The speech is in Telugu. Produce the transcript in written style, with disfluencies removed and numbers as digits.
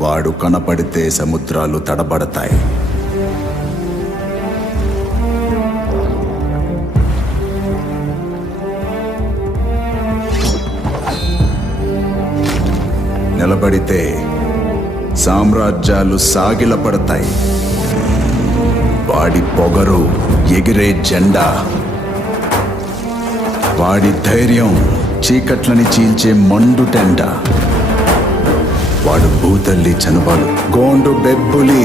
వాడు కనపడితే సముద్రాలు తడబడతాయి. నిలబడితే సామ్రాజ్యాలు సాగిలపడతాయి. వాడి పొగరు ఎగిరే జెండా, వాడి ధైర్యం చీకట్లని చీల్చే మండుటెండ. వాడు భూతల్లి చనుబాలు, గోండు బెబ్బులి,